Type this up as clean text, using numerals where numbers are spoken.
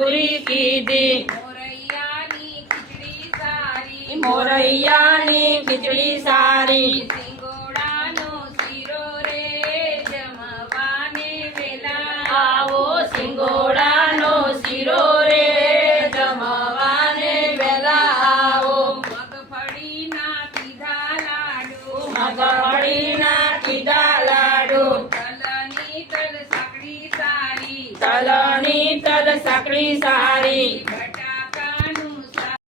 પૂરી કીધી મોરૈયાની ખીચડી સારી સિંગોડાનો શીરો રે જમવાને વેલા આવો સિંગોડાનો શીરો રે જમવાને વેલા આવો મગફળીના કીધા લાડુ મગફળીના કીધા લાડુ તલની તલ સાંકળી સારી તલની તલ સાંકળી સારી